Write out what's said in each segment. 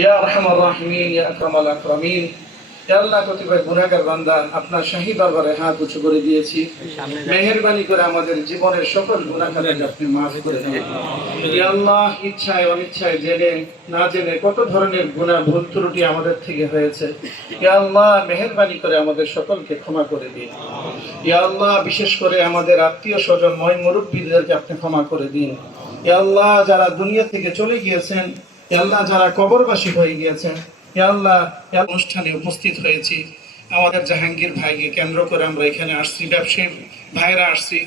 ইয়া আরহামার রাহিমিন ইয়া আকরামাল আকরামিন। আল্লাহ কতিপয় গুনাহগার বান্দা আপনার শাহী দরবারে হাত উঁচু করে দিয়েছি। মেহেরবানি করে আমাদের জীবনের সকল আপনি মাফ করে দিন। ইয়া আল্লাহ ইচ্ছায় অনিচ্ছায় জেনে না জেনে কত ধরনের গুনাহ ভুল ত্রুটি আমাদের থেকে হয়েছে। ইয়া আল্লাহ মেহেরবানি করে আমাদের সকলকে ক্ষমা করে দিন। ইয়া আল্লাহ বিশেষ করে আমাদের আত্মীয় স্বজন ময় মুরব্বীদেরকে আপনি ক্ষমা করে দিন। ইয়া আল্লাহ যারা দুনিয়া থেকে চলে গিয়েছেন আল্লাহ যারা কবরবাসী হয়ে গিয়েছেন আল্লাহ অনুষ্ঠানে উপস্থিত হয়েছি। আমাদের জাহাঙ্গীর ভাইকে কেন্দ্র করে আমরা এখানে আসছি, ব্যবসায়ী ভাইরা আসছি।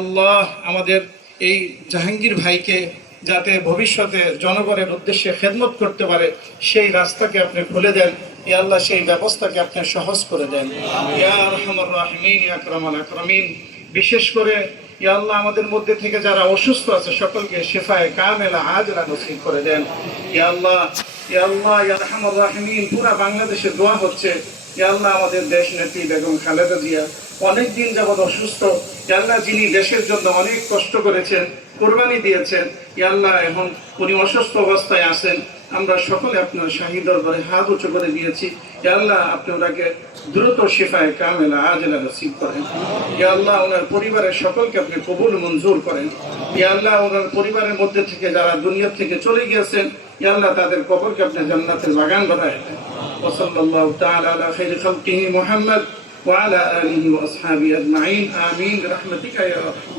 আল্লাহ আমাদের এই জাহাঙ্গীর ভাইকে যাতে ভবিষ্যতে জনগণের উদ্দেশ্যে খেদমত করতে পারে, সেই রাস্তাকে আপনি খুলে দেন। ইয়া আল্লাহ সেই ব্যবস্থাকে আপনি সহজ করে দেন। ইয়া রাহিমিন, ইয়া আকরামাল আকরামিন। বিশেষ করে আল্লাহ আমাদের মধ্যে থেকে যারা অসুস্থ আছে সকলকে শেফায়ে কামেলা আজরা নসিব করে দেন। ইয়া আল্লাহ ইয়া আল্লাহ ইয়া পুরা বাংলাদেশে দোয়া হচ্ছে ইয়া আল্লাহ আমাদের দেশ নেত্রী বেগম খালেদা জিয়া। অনেক দিন যাবৎ অসুস্থ আল্লাহ যিনি দেশের জন্য অনেক কষ্ট করেছেন, কোরবানি দিয়েছেন আল্লাহ এখন উনি অসুস্থ অবস্থায় আছেন। আমরা সকলে আপনার শাহী দরবারে হাত উঁচু করে দিয়েছি ইয়া আল্লাহ আপনি ওনাকে দ্রুত শিফায় কামেলা আজলা নসিব করেন ইয়া আল্লাহ ওনার পরিবারের সকলকে আপনি কবুল মঞ্জুর করেন ইয়া আল্লাহ ওনার পরিবারের মধ্যে থেকে যারা দুনিয়া থেকে চলে গিয়েছেন ইয়া আল্লাহ তাদের কবরকে আপনি জান্নাতের বাগান বানায় দেন وصلى الله تعالى على خير خلقه محمد وعلى آله وأصحابه أجمعين آمين برحمتك يا أرحم